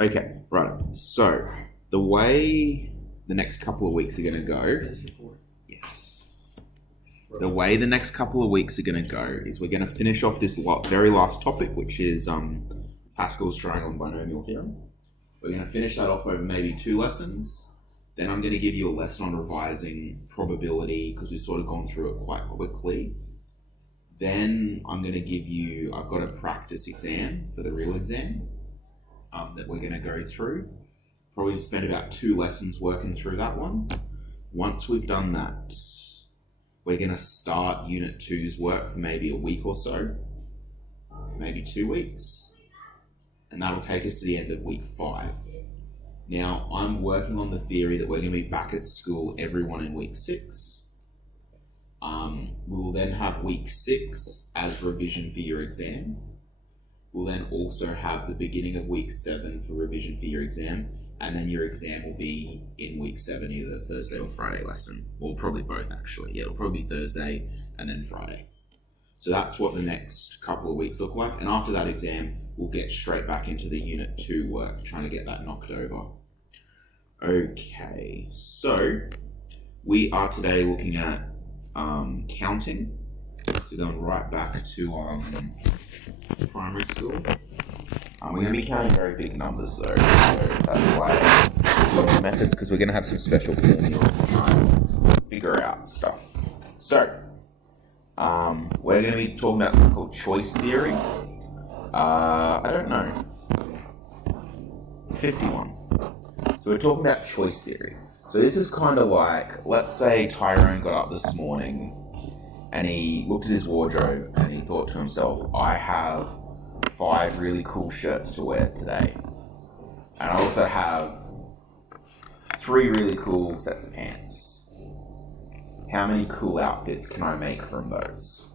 Okay, right. So the way the next couple of weeks are going to go, yes. The way the next couple of weeks are going to go is we're going to finish off this very last topic, which is Pascal's triangle and binomial theorem. We're going to finish that off over maybe 2 lessons. Then I'm going to give you a lesson on revising probability because we've sort of gone through it quite quickly. Then I'm going to give you, I've got a practice exam for the real exam that we're going to go through. Probably spend about 2 lessons working through that one. Once we've done that, we're going to start Unit 2's work for maybe a week or so, maybe 2 weeks. And that'll take us to the end of week 5. Now, I'm working on the theory that we're going to be back at school everyone in week 6. We will then have week 6 as revision for your exam. We'll then also have the beginning of week 7 for revision for your exam. And then your exam will be in week 7, either Thursday or Friday lesson. Well, probably both actually. Yeah, it'll probably be Thursday and then Friday. So that's what the next couple of weeks look like. And after that exam, we'll get straight back into the Unit 2 work, trying to get that knocked over. Okay, so we are today looking at counting. So going right back to primary school. We're going to be counting very big numbers though, so that's why we've got the methods, because we're going to have some special formulas to try and figure out stuff. So, we're going to be talking about something called choice theory. I don't know. 51. So we're talking about choice theory. So this is kind of like, let's say Tyrone got up this morning and he looked at his wardrobe and he thought to himself, I have 5 really cool shirts to wear today. And I also have 3 really cool sets of pants. How many cool outfits can I make from those?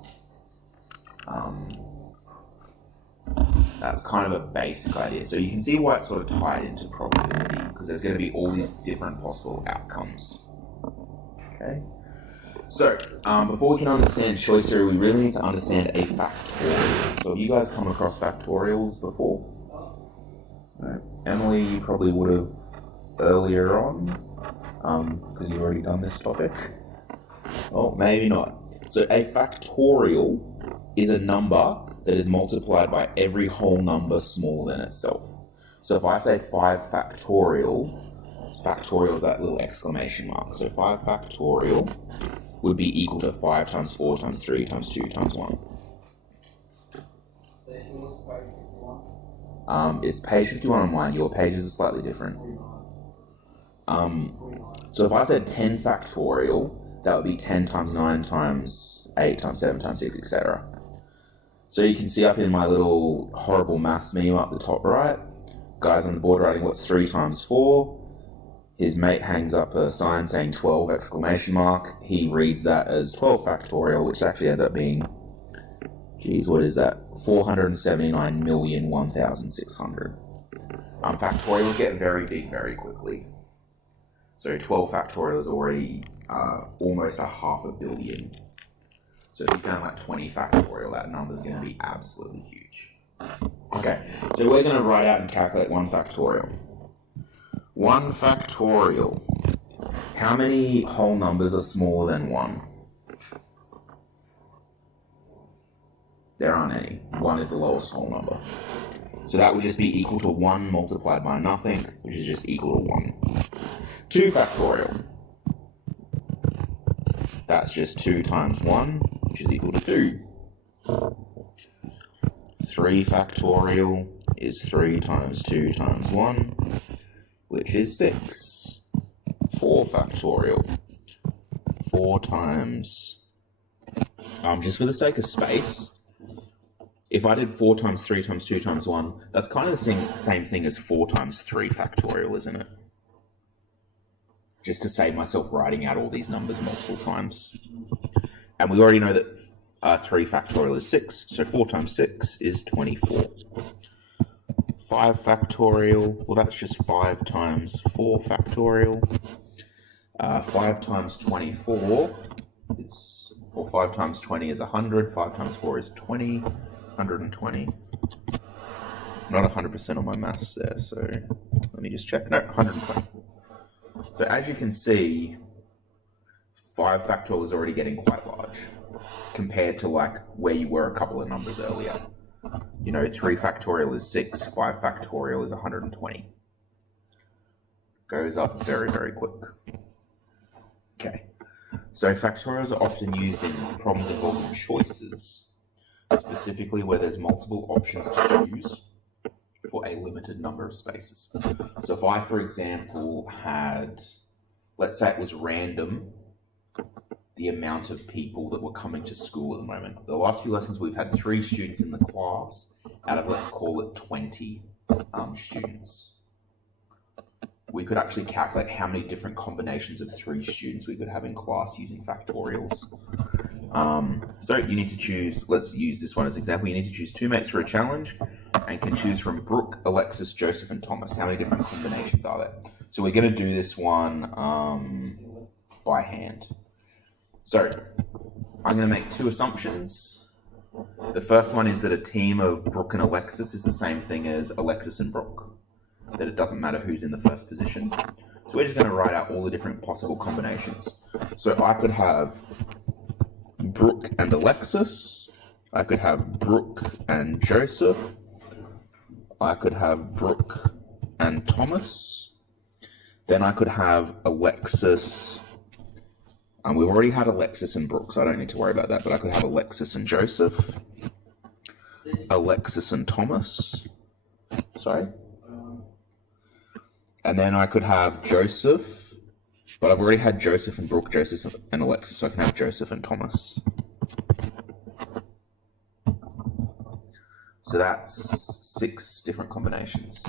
That's kind of a basic idea. So you can see why it's sort of tied into probability, because there's going to be all these different possible outcomes. Okay. So, before we can understand choice theory, we really need to understand a factorial. So have you guys come across factorials before? Right. Emily, you probably would have earlier on, because you've already done this topic. Oh, maybe not. So a factorial is a number that is multiplied by every whole number smaller than itself. So if I say 5 factorial, factorial is that little exclamation mark. So 5 factorial would be equal to 5 times 4 times 3 times 2 times 1. It's page 51 on mine. Your pages are slightly different. So if I said 10 factorial, that would be 10 times 9 times 8 times 7 times 6, etc. So you can see up in my little horrible maths meme up the top right, guys on the board writing what's 3 times 4. His mate hangs up a sign saying 12 exclamation mark. He reads that as 12 factorial, which actually ends up being, geez, what is that? 479,001,600. Factorials get very big very quickly. So 12 factorial is already almost 500 million. So if you found like 20 factorial, that number's going to be absolutely huge. Okay, so we're going to write out and calculate 1 factorial. 1 factorial. How many whole numbers are smaller than 1? There aren't any. 1 is the lowest whole number. So that would just be equal to 1 multiplied by nothing, which is just equal to 1. 2 factorial. That's just 2 times 1, which is equal to 2. 3 factorial is 3 times 2 times 1, which is 6. 4 factorial. 4 times... just for the sake of space, if I did 4 times 3 times 2 times 1, that's kind of the same thing as 4 times 3 factorial, isn't it? Just to save myself writing out all these numbers multiple times. And we already know that 3 factorial is 6, so 4 times 6 is 24. 5 factorial, well that's just 5 times 4 factorial. 5 times 24 is, or 5 times 20 is 100, 5 times 4 is 20, 120. not 100% on my maths there, so let me just check. No, 120. So as you can see, 5 factorial is already getting quite large compared to like where you were a couple of numbers earlier. You know, 3 factorial is 6, 5 factorial is 120. Goes up very, very quick. Okay, so factorials are often used in problems involving choices, specifically where there's multiple options to choose for a limited number of spaces. So if I, for example, had, let's say it was random, the amount of people that were coming to school at the moment. The last few lessons we've had 3 students in the class out of, let's call it 20 students. We could actually calculate how many different combinations of 3 students we could have in class using factorials. So you need to choose, let's use this one as an example, you need to choose 2 mates for a challenge and can choose from Brooke, Alexis, Joseph, and Thomas. How many different combinations are there? So we're going to do this one by hand. So I'm going to make 2 assumptions. The first one is that a team of Brooke and Alexis is the same thing as Alexis and Brooke, that it doesn't matter who's in the first position. So we're just going to write out all the different possible combinations. So I could have Brooke and Alexis. I could have Brooke and Joseph. I could have Brooke and Thomas. Then I could have Alexis. We've already had Alexis and Brooke, so I don't need to worry about that, but I could have Alexis and Joseph. Alexis and Thomas. Sorry. And then I could have Joseph, but I've already had Joseph and Brooke, Joseph and Alexis, so I can have Joseph and Thomas. So that's 6 different combinations.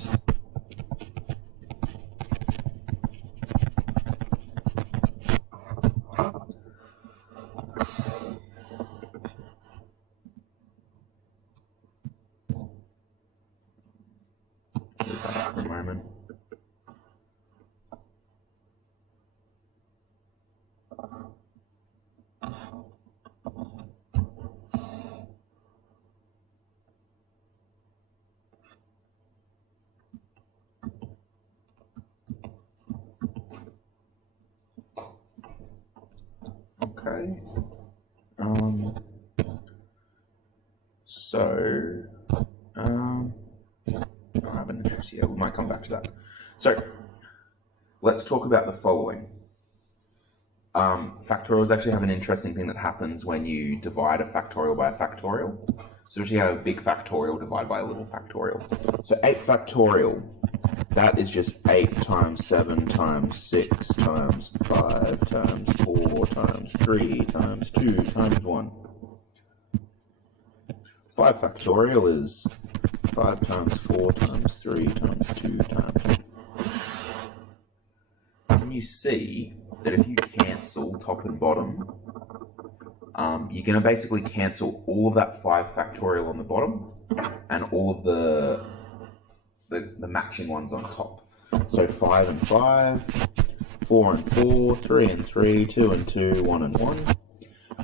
Leave that up for a moment. Okay. I have an interest here. We might come back to that. So, let's talk about the following. Factorials actually have an interesting thing that happens when you divide a factorial by a factorial. So if you have a big factorial divided by a little factorial. So 8 factorial, that is just 8 times 7 times 6 times 5 times 4 times 3 times 2 times 1. 5 factorial is 5 times 4 times 3 times 2 times 1. Can you see that if you cancel top and bottom, you're going to basically cancel all of that 5 factorial on the bottom and all of the matching ones on top. So 5 and 5, 4 and 4, 3 and 3, 2 and 2, 1 and 1,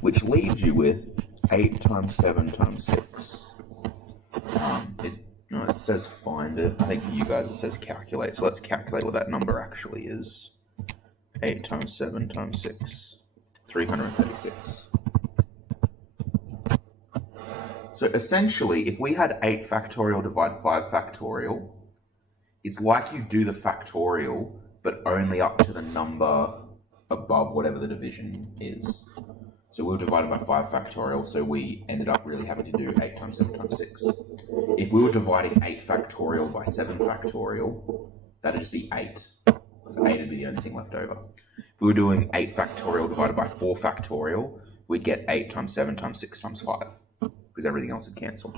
which leaves you with 8 times 7 times 6. It says find it. I think for you guys it says calculate. So let's calculate what that number actually is. 8 times 7 times 6, 336. So essentially, if we had 8 factorial divide 5 factorial, it's like you do the factorial, but only up to the number above whatever the division is. So we were divided by 5 factorial, so we ended up really having to do 8 times 7 times 6. If we were dividing 8 factorial by 7 factorial, that'd just be 8. So 8 would be the only thing left over. If we were doing 8 factorial divided by 4 factorial, we'd get 8 times 7 times 6 times 5, because everything else would cancel.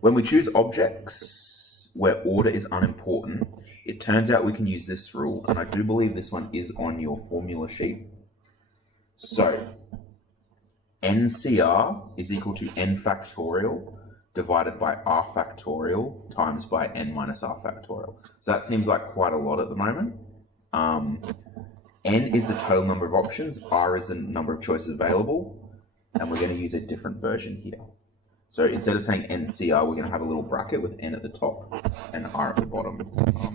When we choose objects where order is unimportant, it turns out we can use this rule, and I do believe this one is on your formula sheet. So, NCR is equal to n factorial divided by r factorial times by n minus r factorial. So that seems like quite a lot at the moment. N is the total number of options, r is the number of choices available, and we're going to use a different version here. So instead of saying NCR, we're going to have a little bracket with N at the top and R at the bottom.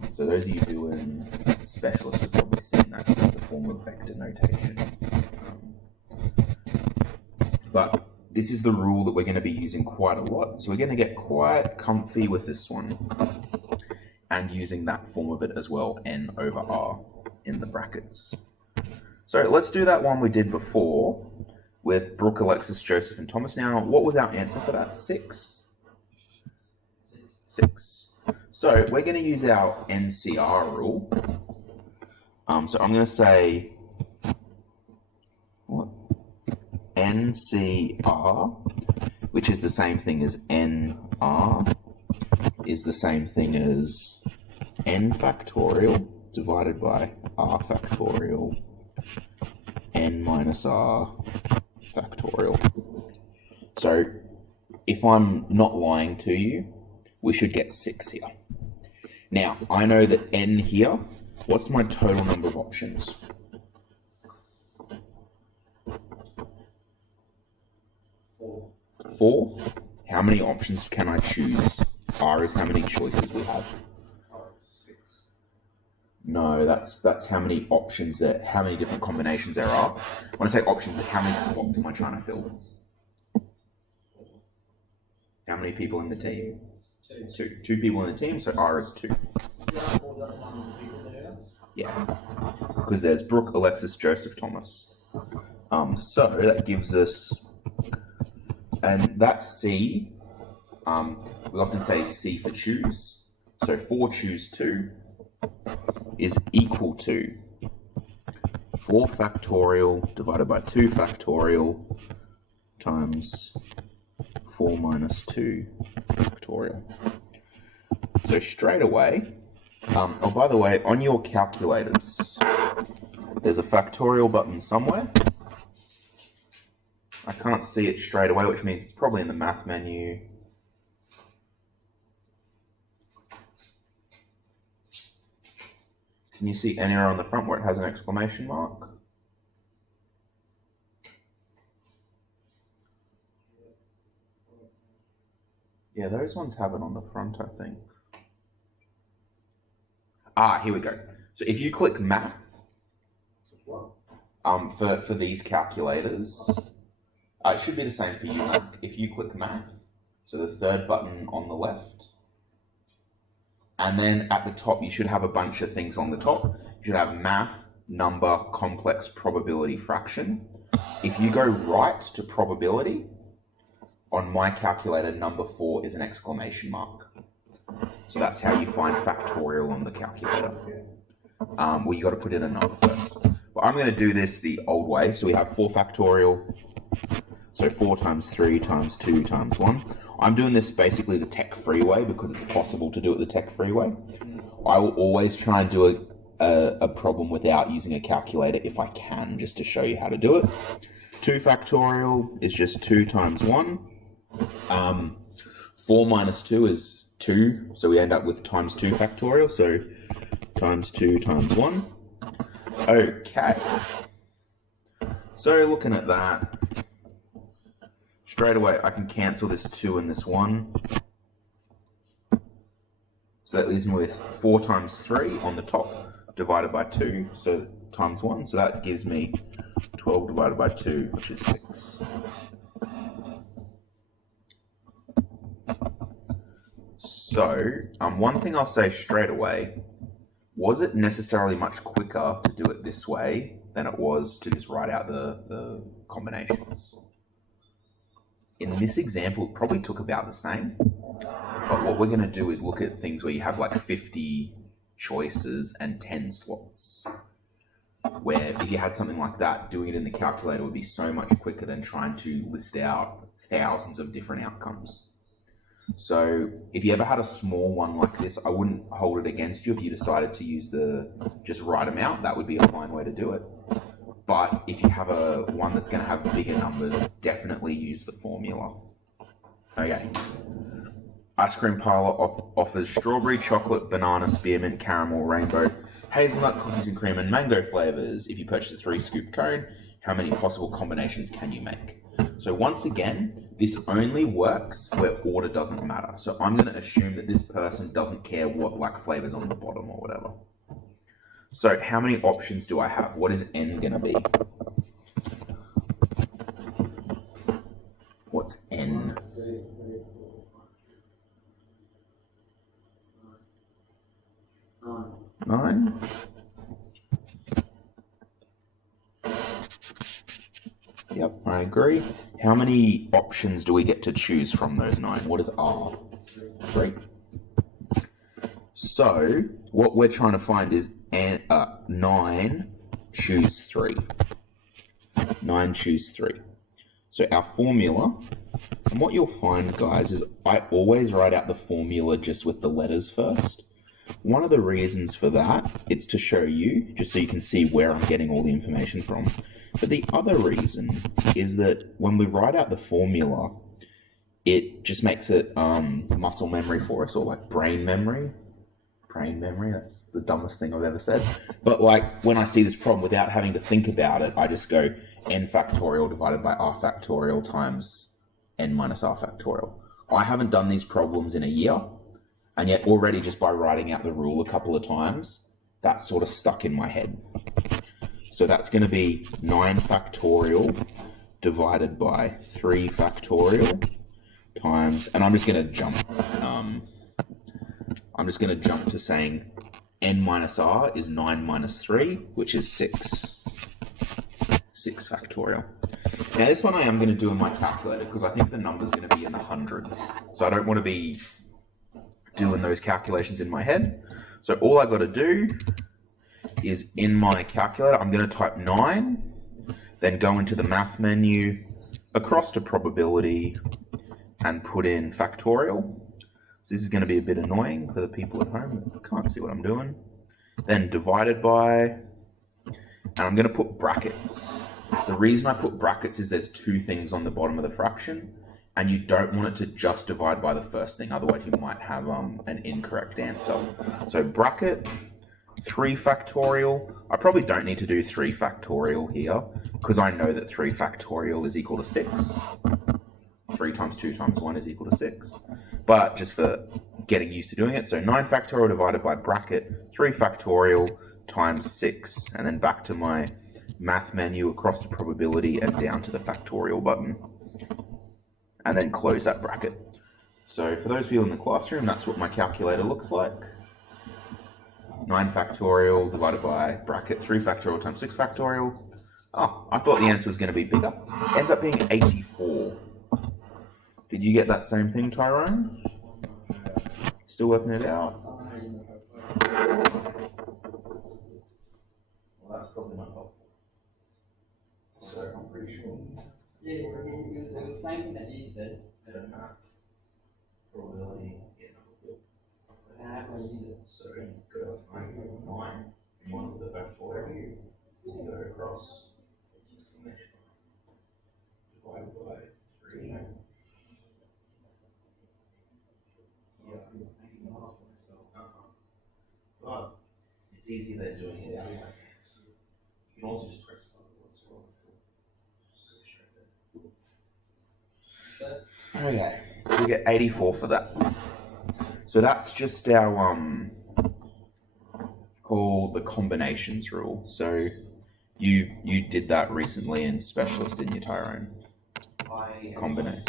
So those of you doing specialists have probably seen that because it's a form of vector notation. But this is the rule that we're going to be using quite a lot. So we're going to get quite comfy with this one and using that form of it as well, N over R in the brackets. So let's do that one we did before with Brooke, Alexis, Joseph, and Thomas. Now, what was our answer for that? 6? 6. So we're going to use our NCR rule. So I'm going to say what? NCR, which is the same thing as NR, is the same thing as N factorial divided by R factorial N minus R factorial. So if I'm not lying to you, we should get 6 here. Now, I know that N here, what's my total number of options? 4. How many options can I choose? R is how many choices we have. No, that's how many options how many different combinations there are. When I say options, how many spots am I trying to fill? How many people in the team? 2. 2 people in the team, so R is 2. Yeah, because there's Brooke, Alexis, Joseph, Thomas. So that gives us, and that's C. We often say C for choose. So 4 choose 2 is equal to 4 factorial divided by 2 factorial times 4 minus 2 factorial. So straight away, oh, by the way, on your calculators, there's a factorial button somewhere. I can't see it straight away, which means it's probably in the math menu. Can you see anywhere on the front where it has an exclamation mark? Yeah, those ones have it on the front, I think. Here we go. So if you click math, for these calculators, it should be the same for you, Mark. If you click math, so the third button on the left, and then at the top, you should have a bunch of things on the top. You should have math, number, complex, probability, fraction. If you go right to probability, on my calculator, number 4 is an exclamation mark. So that's how you find factorial on the calculator. Well, you got to put in a number first. But I'm going to do this the old way. So we have 4 factorial. So 4 times 3 times 2 times 1. I'm doing this basically the tech-free way because it's possible to do it the tech-free way. I will always try and do a problem without using a calculator if I can, just to show you how to do it. 2 factorial is just 2 times 1. 4 minus 2 is 2, so we end up with times 2 factorial, so times 2 times 1. Okay. So looking at that, straight away I can cancel this 2 and this 1. So that leaves me with 4 times 3 on the top, divided by 2, so times 1. So that gives me 12 divided by 2, which is 6. So, one thing I'll say straight away, was it necessarily much quicker to do it this way than it was to just write out the combinations? In this example, it probably took about the same. But what we're going to do is look at things where you have like 50 choices and 10 slots. Where if you had something like that, doing it in the calculator would be so much quicker than trying to list out thousands of different outcomes. So if you ever had a small one like this, I wouldn't hold it against you if you decided to use just write them out. That would be a fine way to do it. But if you have one that's going to have bigger numbers, definitely use the formula. Okay. Ice cream parlor offers strawberry, chocolate, banana, spearmint, caramel, rainbow, hazelnut, cookies and cream, and mango flavors. If you purchase a 3-scoop cone, how many possible combinations can you make? So once again, this only works where order doesn't matter. So I'm going to assume that this person doesn't care what like flavor's on the bottom or whatever. So how many options do I have? What is n going to be? What's n? 9? Yep, I agree. How many options do we get to choose from those 9? What is R? 3. So, what we're trying to find is 9, choose 3. 9, choose 3. So our formula, and what you'll find, guys, is I always write out the formula just with the letters first. One of the reasons for that, it's to show you, just so you can see where I'm getting all the information from. But the other reason is that when we write out the formula, it just makes it muscle memory for us, or like brain memory. Brain memory, that's the dumbest thing I've ever said. But like when I see this problem, without having to think about it, I just go n factorial divided by r factorial times n minus r factorial. I haven't done these problems in a year, and yet already just by writing out the rule a couple of times, that's sort of stuck in my head. So that's going to be 9 factorial divided by 3 factorial times, and I'm just going to jump. I'm just going to jump to saying n minus r is 9 minus 3, which is 6. 6 factorial. Now this one I am going to do in my calculator because I think the number's going to be in the hundreds. So I don't want to be doing those calculations in my head. So all I've got to do is in my calculator, I'm going to type 9, then go into the math menu, across to probability, and put in factorial. So this is going to be a bit annoying for the people at home that can't see what I'm doing. Then divided by, and I'm going to put brackets. The reason I put brackets is there's 2 things on the bottom of the fraction, and you don't want it to just divide by the first thing, otherwise you might have an incorrect answer. So bracket, 3 factorial. I probably don't need to do 3 factorial here, because I know that 3 factorial is equal to 6. 3 times 2 times 1 is equal to 6. But just for getting used to doing it, so 9 factorial divided by bracket, 3 factorial times 6, and then back to my math menu, across to probability, and down to the factorial button. And then close that bracket. So for those of you in the classroom, that's what my calculator looks like. 9 factorial divided by bracket, 3 factorial times 6 factorial. Oh, I thought the answer was going to be bigger. Ends up being 84. Did you get that same thing, Tyrone? Still working it out? Well, that's probably not helpful. So I'm pretty sure. Yeah, it was the same thing that you said. Probability, How can I use it? So go to 9, and you want to put the factorial, so you go across, divided by 3. But it's easy than doing it out. You can also just press as well. Okay, so we get 84 for that. So that's just our it's called the combinations rule. So you did that recently in specialist, didn't you, Tyrone? Combination.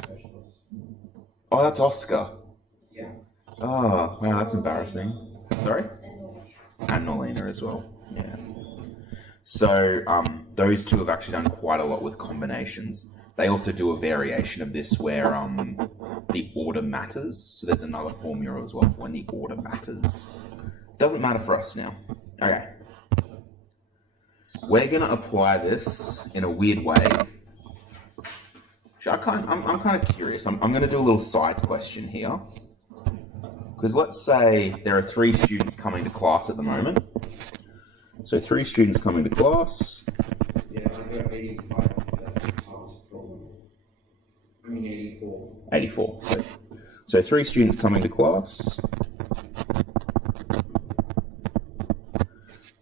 Oh, that's Oscar. Yeah. Oh, wow, that's embarrassing. Sorry? And Nolina as well. Yeah. So those two have actually done quite a lot with combinations. They also do a variation of this where the order matters. So there's another formula as well for when the order matters. Doesn't matter for us now. Okay. We're going to apply this in a weird way. I'm kind of curious. I'm going to do a little side question here. Because let's say there are 3 students coming to class at the moment. So 3 students coming to class. Yeah, I got 85. That's the problem. I mean 84. 84. So 3 students coming to class.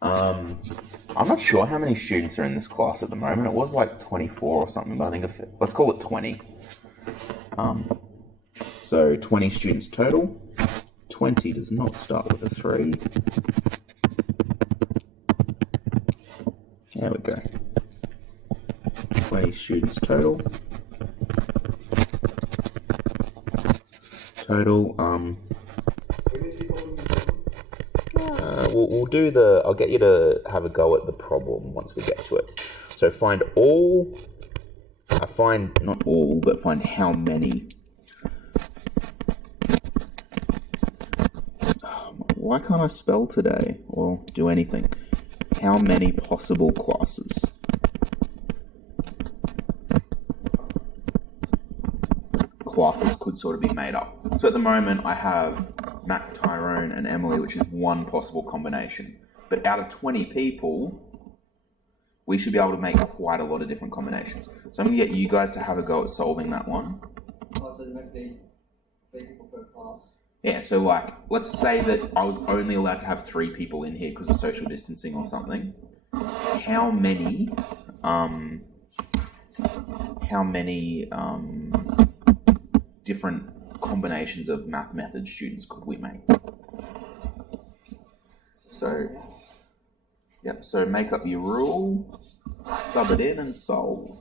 I'm not sure how many students are in this class at the moment. It was like 24 or something, but I think let's call it 20. So 20 students total. 20 does not start with a 3. There we go. 20 students total. We'll do the. I'll get you to have a go at the problem once we get to it. So find all. Find not all, but find how many. Why can't I spell today or do anything? How many possible classes? Classes could sort of be made up. So at the moment I have Mac, Tyrone and Emily, which is one possible combination. But out of 20 people, we should be able to make quite a lot of different combinations. So I'm going to get you guys to have a go at solving that one. Oh, so there must be 3 people per class. Yeah, so like, let's say that I was only allowed to have 3 people in here because of social distancing or something. How many different combinations of math method students could we make? So, yep, so make up your rule, sub it in and solve.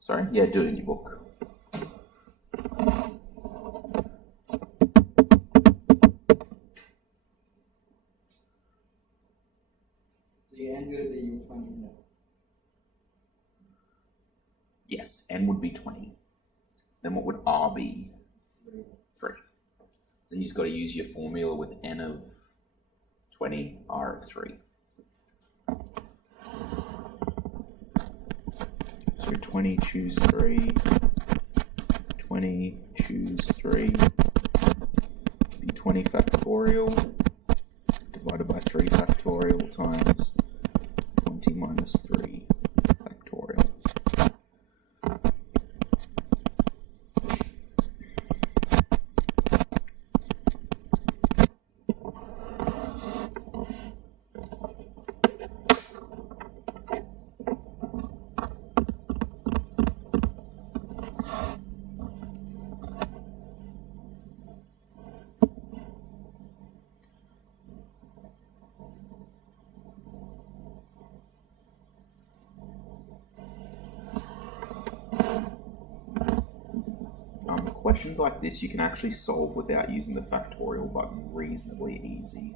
Sorry? Yeah, do it in your book. Yes, n would be 20. Then what would r be? 3. Then you've just got to use your formula with n of 20, r of 3. So 20, choose 3. 20, choose 3. Be 20 factorial divided by 3 factorial times 20 minus 3 factorial. Questions like this you can actually solve without using the factorial button reasonably easy.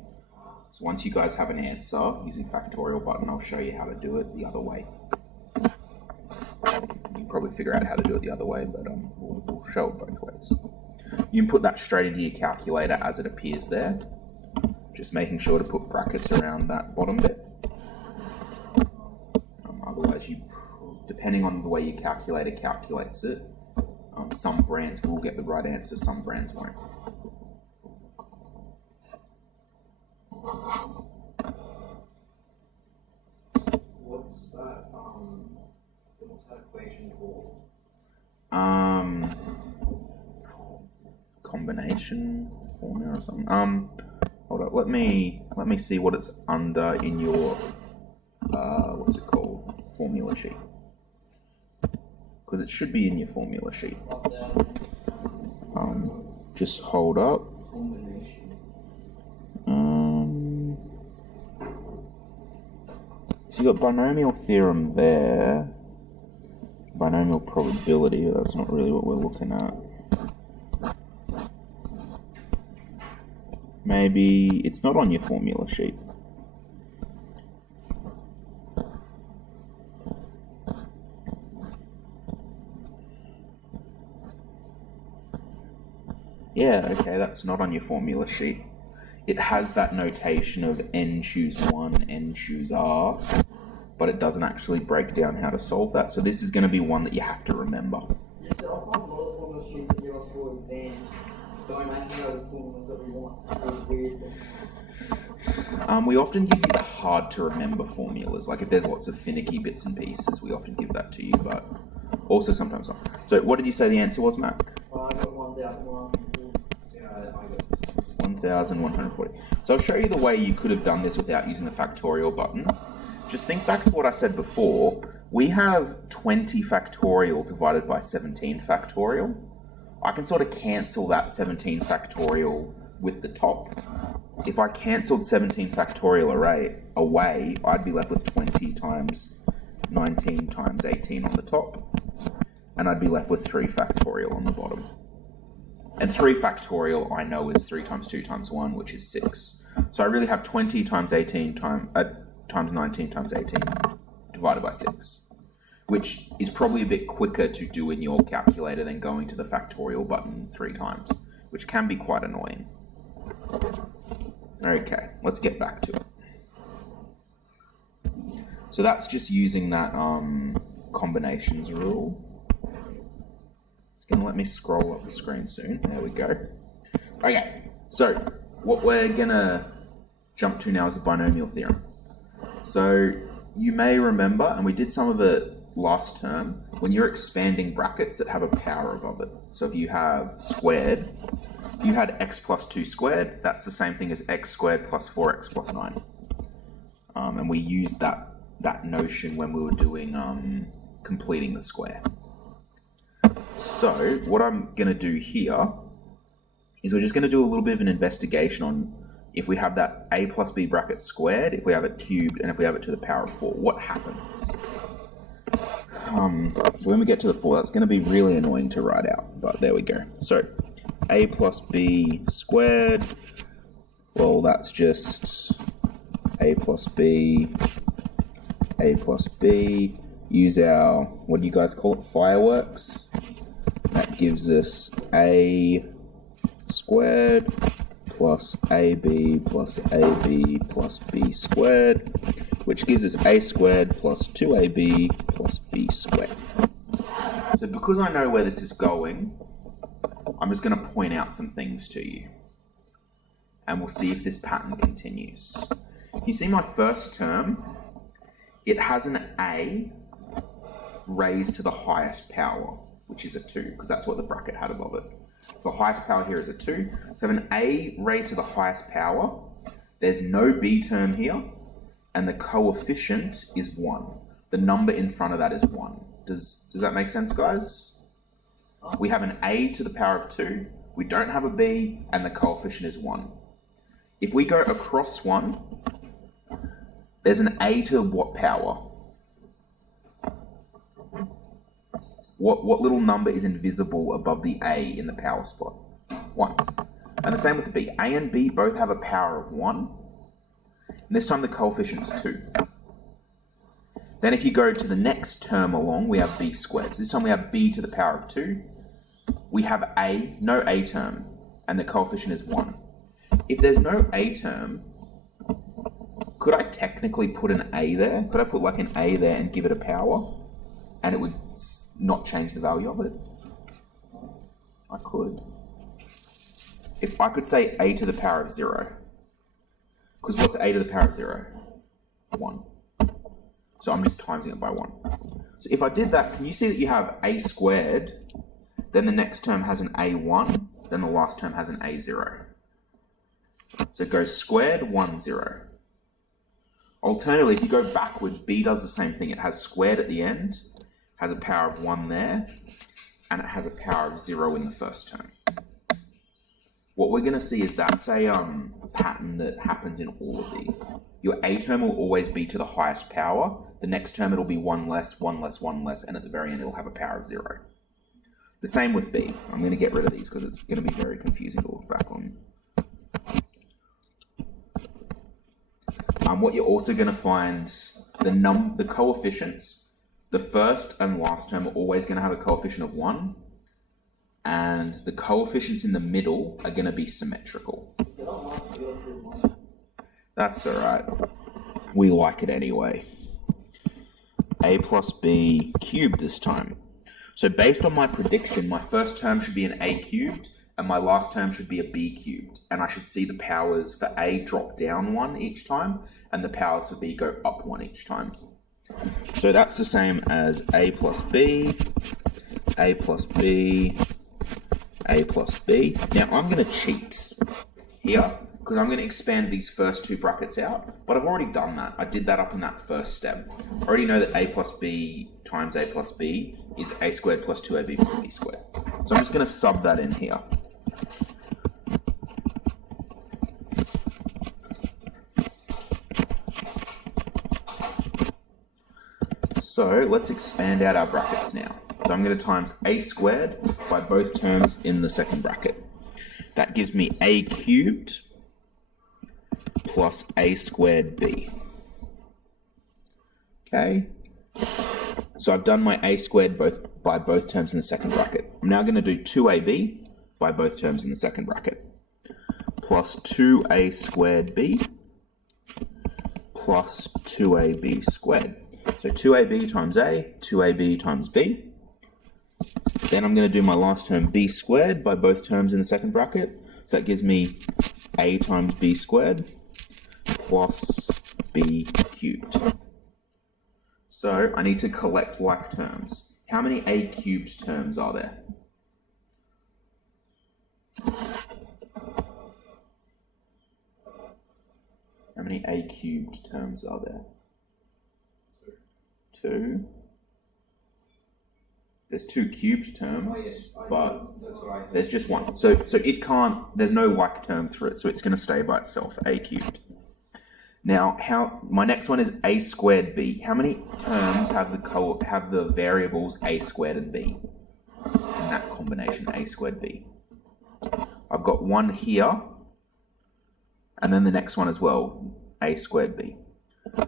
So once you guys have an answer using factorial button, I'll show you how to do it the other way. You can probably figure out how to do it the other way, but we'll show it both ways. You can put that straight into your calculator as it appears there. Just making sure to put brackets around that bottom bit. Otherwise, depending on the way your calculator calculates it, some brands will get the right answer, some brands won't. What's that equation called? Combination formula or something. Hold up, let me see what it's under in your what's it called? Formula sheet. Because it should be in your formula sheet. Just hold up. So you got binomial theorem there. Binomial probability, but that's not really what we're looking at. Maybe it's not on your formula sheet. Yeah, okay, that's not on your formula sheet. It has that notation of n choose 1, n choose r, but it doesn't actually break down how to solve that. So this is going to be one that you have to remember. Yeah, so I'll find all the formula sheets that give us for exams. Don't actually know the formulas that we want. It's weird. We often give you the hard to remember formulas. Like if there's lots of finicky bits and pieces, we often give that to you, but also sometimes not. So what did you say the answer was, Mac? I got 1,140. 1,140. So I'll show you the way you could have done this without using the factorial button. Just think back to what I said before. we have 20 factorial divided by 17 factorial. I can sort of cancel that 17 factorial with the top. If I cancelled 17 factorial away, I'd be left with 20 times 19 times 18 on the top, and I'd be left with 3 factorial on the bottom. And 3 factorial I know is 3 times 2 times 1, which is 6. So I really have 20 times 18 times 19 times 18 divided by 6, which is probably a bit quicker to do in your calculator than going to the factorial button 3 times, which can be quite annoying. Okay, let's get back to it. So that's just using that combinations rule. It's going to let me scroll up the screen soon. There we go. Okay, so what we're going to jump to now is the binomial theorem. So you may remember, and we did some of it last term, when you're expanding brackets that have a power above it. So if you have squared, if you had x plus 2 squared, that's the same thing as x squared plus 4x plus 9. And we used that notion when we were doing completing the square. So what I'm going to do here is we're just going to do a little bit of an investigation on if we have that a plus b bracket squared, if we have it cubed, and if we have it to the power of 4, what happens? So when we get to the 4, that's going to be really annoying to write out, but there we go. So a plus b squared, well, that's just a plus b, use our, what do you guys call it, fireworks? That gives us a squared plus ab plus ab plus b squared, which gives us a squared plus 2ab plus b squared. So because I know where this is going, I'm just going to point out some things to you. And we'll see if this pattern continues. You see my first term, it has an a raised to the highest power, which is a 2, because that's what the bracket had above it. So the highest power here is a 2. So an a raised to the highest power, there's no b term here, and the coefficient is 1. The number in front of that is 1. Does that make sense, guys? We have an a to the power of 2, we don't have a b, and the coefficient is 1. If we go across 1, there's an a to what power? What little number is invisible above the a in the power spot? 1. And the same with the b. A and b both have a power of 1. And this time the coefficient's 2. Then if you go to the next term along, we have b squared. So this time we have b to the power of 2. We have a, no a term, and the coefficient is 1. If there's no a term, could I technically put an a there? Could I put like an a there and give it a power? And it would not change the value of it? I could. If I could say a to the power of 0, because what's a to the power of 0? 1. So I'm just timesing it by 1. So if I did that, can you see that you have a squared, then the next term has an a1, then the last term has an a0. So it goes squared, 1, 0. Alternatively, if you go backwards, b does the same thing. It has squared at the end, has a power of 1 there, and it has a power of 0 in the first term. What we're going to see is that's a pattern that happens in all of these. Your a term will always be to the highest power. The next term it'll be 1 less, 1 less, 1 less, and at the very end it'll have a power of 0. The same with b. I'm going to get rid of these because it's going to be very confusing to look back on. What you're also going to find, the coefficients, the first and last term are always going to have a coefficient of 1, and the coefficients in the middle are going to be symmetrical. That's alright. We like it anyway. A plus b cubed this time. So based on my prediction, my first term should be an a cubed, and my last term should be a b cubed. And I should see the powers for a drop down 1 each time, and the powers for b go up 1 each time. So that's the same as a plus b, a plus b, a plus b. Now I'm going to cheat here because I'm going to expand these first two brackets out, but I've already done that. I did that up in that first step. I already know that a plus b times a plus b is a squared plus 2ab plus b squared. So I'm just going to sub that in here. So let's expand out our brackets now. So I'm going to times a squared by both terms in the second bracket. That gives me a cubed plus a squared b. Okay. So I've done my a squared by both terms in the second bracket. I'm now going to do 2ab by both terms in the second bracket. Plus 2a squared b plus 2ab squared. So 2ab times a, 2ab times b. Then I'm going to do my last term b squared by both terms in the second bracket. So that gives me a times b squared plus b cubed. So I need to collect like terms. How many a cubed terms are there? How many a cubed terms are there? 2. There's 2 cubed terms, but there's just one. So it can't, there's no like terms for it, so it's going to stay by itself, a cubed. Now, my next one is a squared b. How many terms have the variables a squared and b in that combination, a squared b? I've got one here, and then the next one as well, a squared b.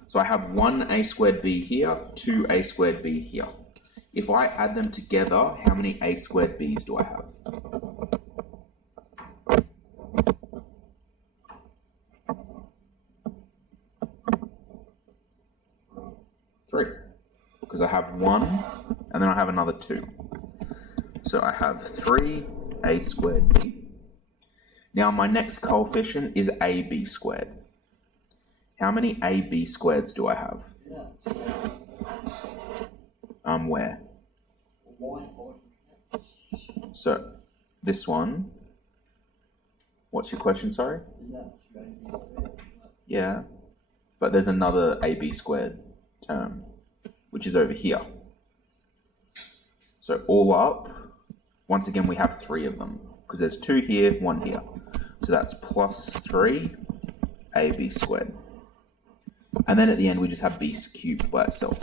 So I have 1 a squared b here, 2 a squared b here. If I add them together, how many a squared b's do I have? 3. Because I have 1, and then I have another 2. So I have 3 a squared b. Now my next coefficient is ab squared. How many ab squareds do I have? Where? So, this one. What's your question, sorry? Yeah. But there's another ab squared term, which is over here. So all up, once again we have 3 of them, because there's 2 here, 1 here. So that's plus 3 ab squared. And then at the end we just have b cubed by itself.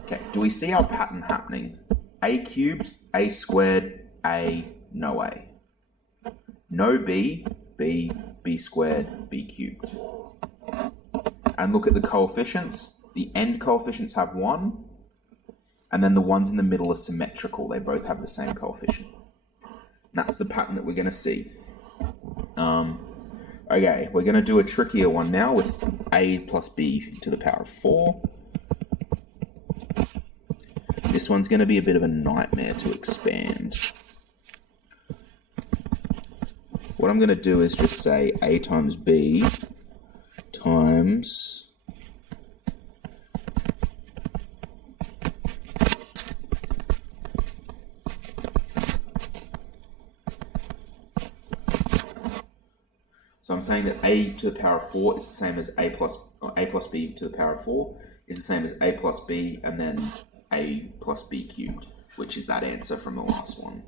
Okay, do we see our pattern happening? A cubed, a squared, a, no a. No b, b, b squared, b cubed. And look at the coefficients. The end coefficients have 1, and then the ones in the middle are symmetrical. They both have the same coefficient. And that's the pattern that we're going to see. Okay, we're going to do a trickier one now with a plus b to the power of 4. This one's going to be a bit of a nightmare to expand. What I'm going to do is just say a times b times So I'm saying that a to the power of 4 is the same as a plus b to the power of 4 is the same as a plus b and then a plus b cubed, which is that answer from the last one.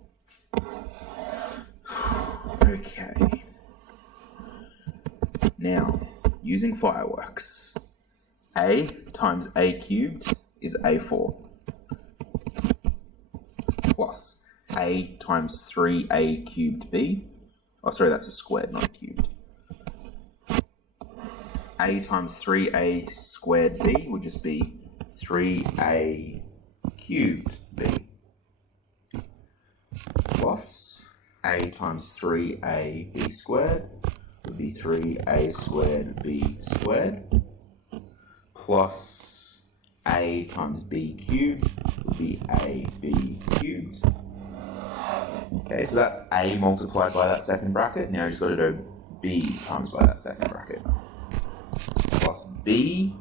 Okay. Now, using fireworks, a times a cubed is a4 plus a times 3a cubed b. Oh, sorry, that's a squared, not a cubed. A times 3a squared b would just be 3a cubed b plus a times 3a b squared would be 3a squared b squared plus a times b cubed would be a b cubed. Okay, so that's a multiplied by that second bracket. Now you just got to do b times by that second bracket. Plus b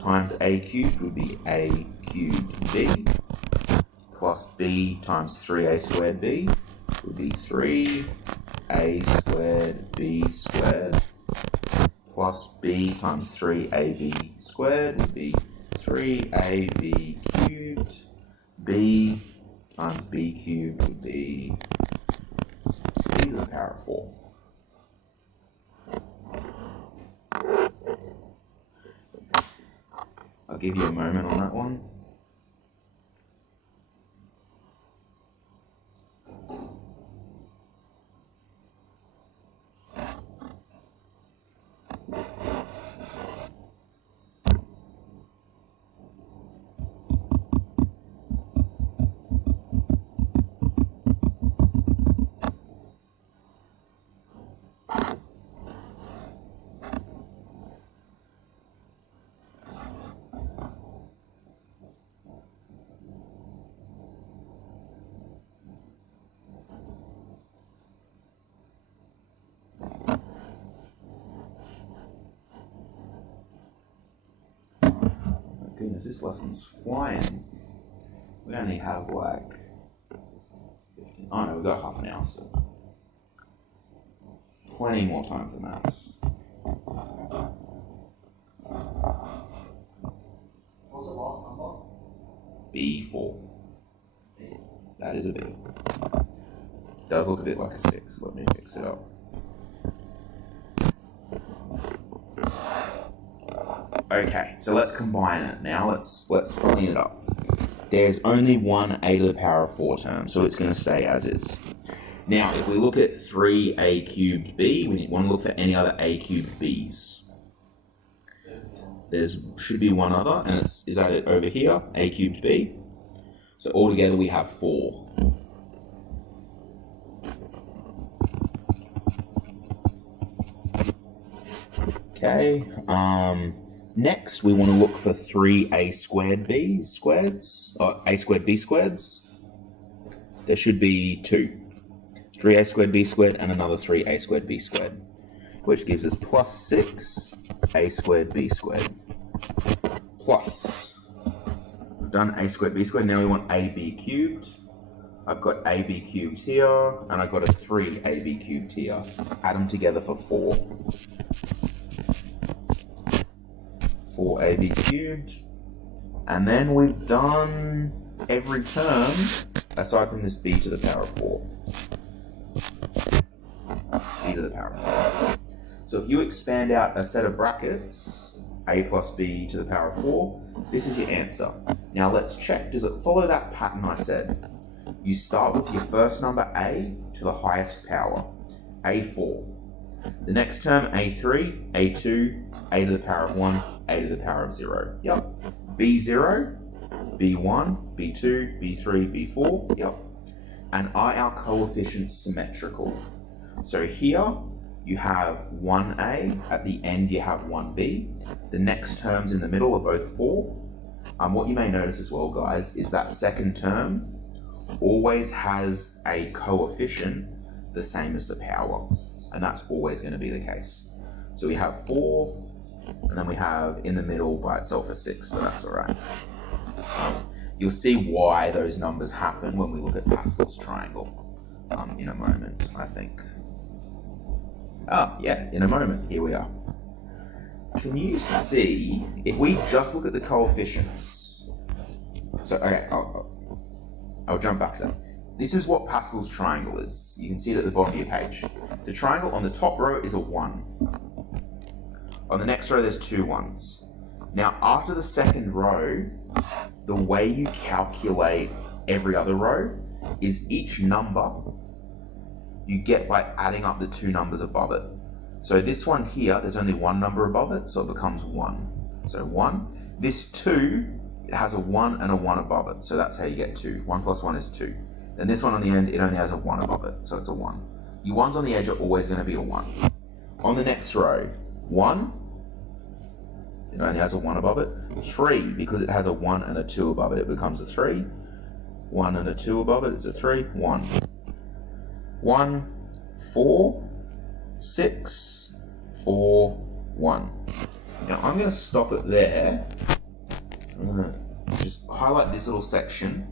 times a cubed would be a cubed b plus b times 3a squared b would be 3a squared b squared plus b times 3ab squared would be 3ab cubed. B times b cubed would be b to the power of 4. I'll give you a moment on that one. Goodness, this lesson's flying. We only have like 15. Oh no, we've got half an hour, so plenty more time for maths. What's the last number? B4. That is a B. Does look a bit like a 6. Let me fix it up. Okay, so let's combine it now. Let's clean it up. There's only one a to the power of 4 term, so it's going to stay as is. Now, if we look at 3a cubed b, we want to look for any other a cubed b's. There should be one other, and is that it over here? A cubed b. So altogether we have 4. Okay. Next, we want to look for 3a squared b squareds, or a squared b squareds. There should be 2. 3a squared b squared and another 3a squared b squared, which gives us plus 6a squared b squared. Plus, we've done a squared b squared, now we want ab cubed. I've got ab cubed here, and I've got a 3ab cubed here. Add them together for 4. 4ab cubed, and then we've done every term aside from this b to the power of 4. B to the power of 4. So if you expand out a set of brackets, a plus b to the power of 4, this is your answer. Now let's check, does it follow that pattern I said? You start with your first number a to the highest power, a4. The next term, a3, a2, a to the power of 1, a to the power of 0. Yep. b0, b1, b2, b3, b4. Yep. And are our coefficients symmetrical? So here you have 1a, at the end you have 1b. The next terms in the middle are both 4. What you may notice as well, guys, is that second term always has a coefficient the same as the power. And that's always going to be the case. So we have 4, and then we have in the middle by itself a 6, but that's all right. You'll see why those numbers happen when we look at Pascal's triangle in a moment, I think. Yeah, in a moment. Here we are. Can you see, if we just look at the coefficients, so, okay, I'll jump back to that. This is what Pascal's triangle is. You can see it at the bottom of your page. The triangle on the top row is a 1. On the next row, there's 2 1s. Now, after the second row, the way you calculate every other row is each number you get by adding up the 2 numbers above it. So this one here, there's only 1 number above it, so it becomes 1. So 1. This 2, it has a 1 and a 1 above it, so that's how you get 2. 1 plus 1 is 2. Then this one on the end, it only has a 1 above it, so it's a 1. Your 1s on the edge are always going to be a 1. On the next row, 1, it only has a 1 above it. 3, because it has a 1 and a 2 above it, it becomes a 3. 1 and a 2 above it, it's a 3. 1. 1, 4, 6, 4, 1. Now I'm going to stop it there. I'm going to just highlight this little section.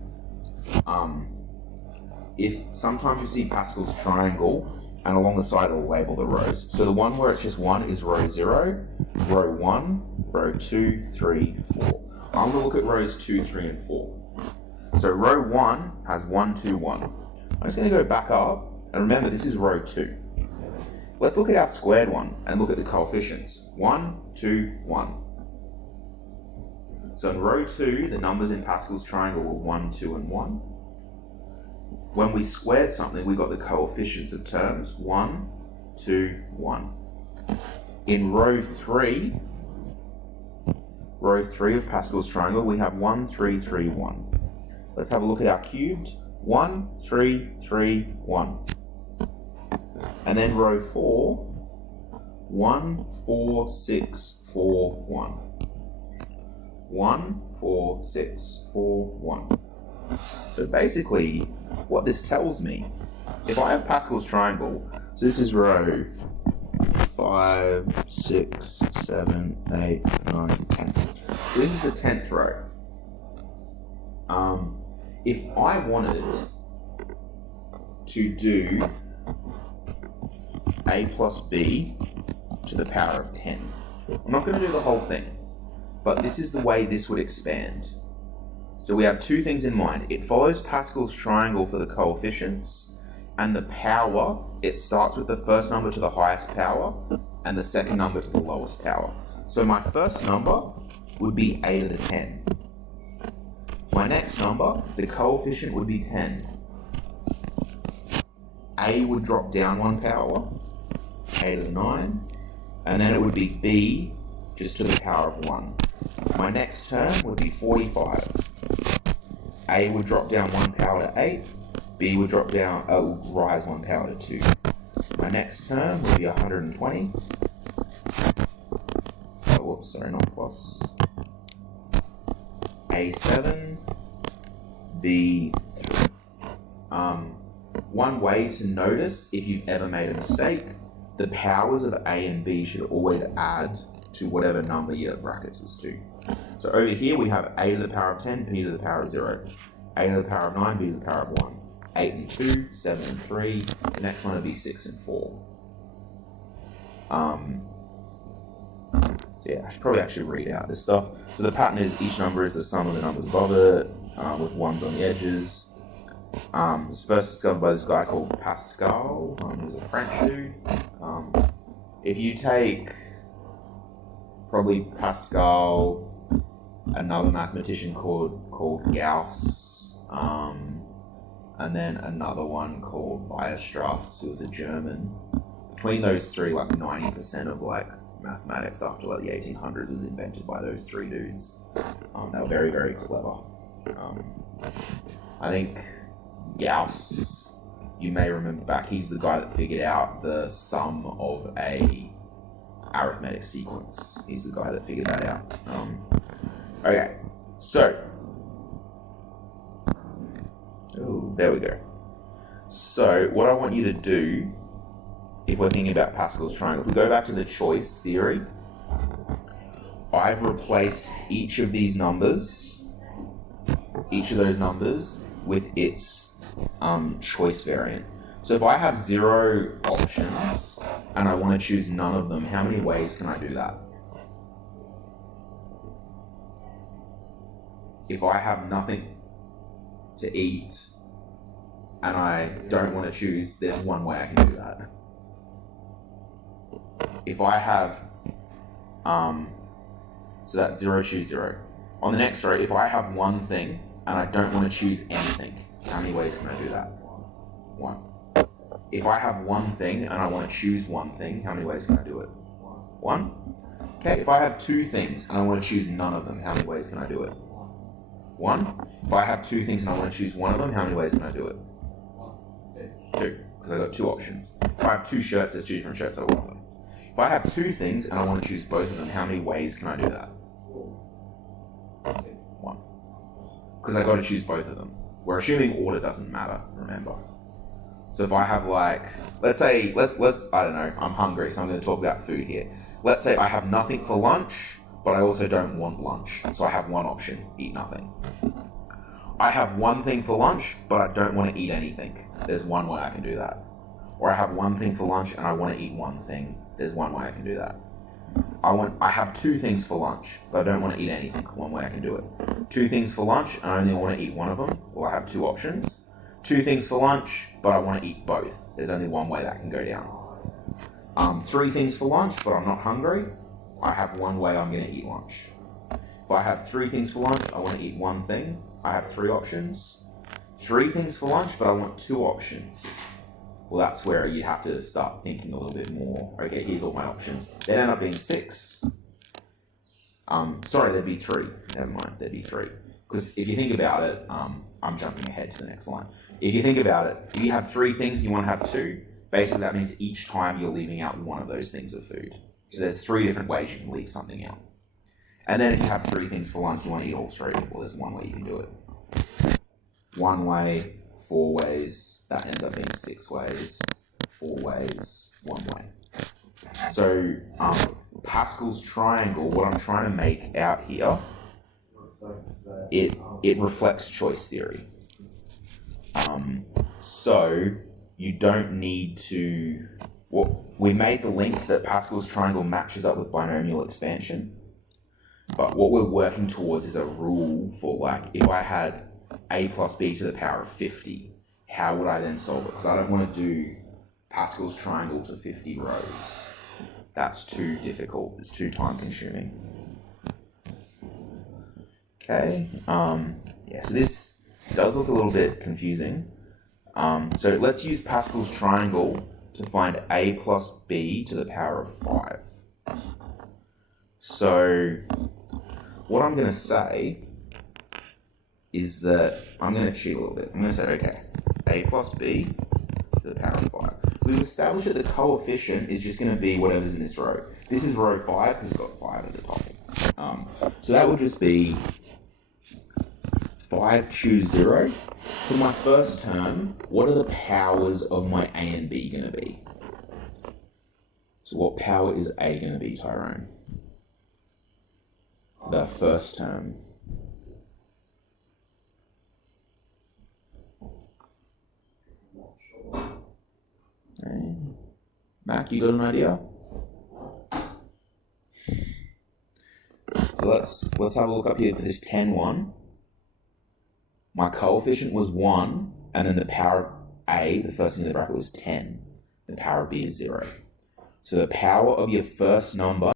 if sometimes you see Pascal's triangle, and along the side it'll label the rows. So the one where it's just 1 is row 0, row 1, row 2, 3, 4. I'm going to look at rows 2, 3, and 4. So row 1 has 1, 2, 1. I'm just going to go back up, and remember this is row 2. Let's look at our squared one and look at the coefficients. 1, 2, 1. So in row 2, the numbers in Pascal's triangle were 1, 2, and 1. When we squared something, we got the coefficients of terms, 1, 2, 1. In row 3 of Pascal's triangle, we have 1, 3, 3, 1. Let's have a look at our cubed. 1, 3, 3, 1. And then row 4, 1, 4, 6, 4, 1. 1, 4, 6, 4, 1. So basically, what this tells me, if I have Pascal's triangle, so this is row 5, 6, 7, 8, 9, 10. So this is the 10th row. If I wanted to do a plus b to the power of 10, I'm not going to do the whole thing, but this is the way this would expand. So we have two things in mind. It follows Pascal's triangle for the coefficients, and the power, it starts with the first number to the highest power and the second number to the lowest power. So my first number would be a to the 10. My next number, the coefficient would be 10. A would drop down one power, a to the 9, and then it would be b just to the power of 1. My next term would be 45. A would drop down one power to 8, b would drop down, rise one power to 2. My next term would be 120. Oh, whoops, sorry, not plus. A7, B3. One way to notice if you've ever made a mistake, the powers of A and B should always add to whatever number your brackets is to. So over here we have A to the power of 10, B to the power of 0. A to the power of 9, B to the power of 1. 8 and 2, 7 and 3. The next one would be 6 and 4. Yeah, I should probably actually read out this stuff. So the pattern is each number is the sum of the numbers above it, with ones on the edges. It's first discovered by this guy called Pascal, who's a French dude. If you take probably Pascal, another mathematician called Gauss, and then another one called Weierstrass, who was a German. Between those three, like 90% of like mathematics after like the 1800s was invented by those three dudes. They were very, very clever. I think Gauss, you may remember back, he's the guy that figured out the sum of a arithmetic sequence. He's the guy that figured that out. Okay, so, there we go. So, what I want you to do, if we're thinking about Pascal's triangle, if we go back to the choice theory, I've replaced each of these numbers, each of those numbers, with its choice variant. So if I have 0 options and I want to choose none of them, how many ways can I do that? If I have nothing to eat and I don't want to choose, there's one way I can do that. If I have, so that's 0, choose 0. On the next row, if I have one thing and I don't want to choose anything, how many ways can I do that? 1. If I have one thing and I want to choose one thing, how many ways can I do it? 1. Okay, if I have 2 things and I want to choose none of them, how many ways can I do it? 1. If I have 2 things and I want to choose one of them, how many ways can I do it? 2, because I've got 2 options. If I have 2 shirts, there's 2 different shirts I want them. If I have 2 things and I want to choose both of them, how many ways can I do that? 1. Because I've got to choose both of them. We're assuming order doesn't matter, remember. So if I have like, let's say, let's I don't know, I'm hungry, so I'm going to talk about food here. Let's say I have nothing for lunch, but I also don't want lunch. So I have one option, eat nothing. I have one thing for lunch, but I don't want to eat anything. There's one way I can do that. Or I have one thing for lunch and I want to eat one thing. There's one way I can do that. I have two things for lunch, but I don't want to eat anything. One way I can do it. Two things for lunch and I only want to eat one of them. Well, I have two options. Two things for lunch, but I want to eat both. There's only one way that can go down. Three things for lunch, but I'm not hungry. I have one way I'm going to eat lunch. If I have three things for lunch, I want to eat one thing. I have three options. Three things for lunch, but I want two options. Well, that's where you have to start thinking a little bit more. Okay, here's all my options. They'd end up being six. Sorry, there'd be three. Never mind, there'd be three. Because if you think about it, I'm jumping ahead to the next line. If you think about it, if you have three things, you want to have two. Basically, that means each time you're leaving out one of those things of food. So there's three different ways you can leave something out. And then if you have three things for lunch, you want to eat all three. Well, there's one way you can do it. One way, 4 ways, that ends up being 6 ways, 4 ways, 1 way. So Pascal's triangle, what I'm trying to make out here, it reflects choice theory. So you don't need to, well, we made the link that Pascal's triangle matches up with binomial expansion, but what we're working towards is a rule for, like, if I had a plus b to the power of 50, how would I then solve it? Because I don't want to do Pascal's triangle to 50 rows. That's too difficult. It's too time consuming. Okay. Yeah, so this does look a little bit confusing. So let's use Pascal's triangle to find a plus b to the power of 5. So what I'm going to say is that I'm going to cheat a little bit. I'm going to say, okay, a plus b to the power of 5. We've established that the coefficient is just going to be whatever's in this row. This is row 5 because it's got 5 at the top. So that would just be 5 choose 0. For my first term, what are the powers of my a and b going to be? So what power is a going to be, Tyrone? The first term. Okay. Mac, you got an idea? So let's have a look up here for this 10 one. My coefficient was 1, and then the power of a, the first thing in the bracket, was 10. The power of b is 0. So the power of your first number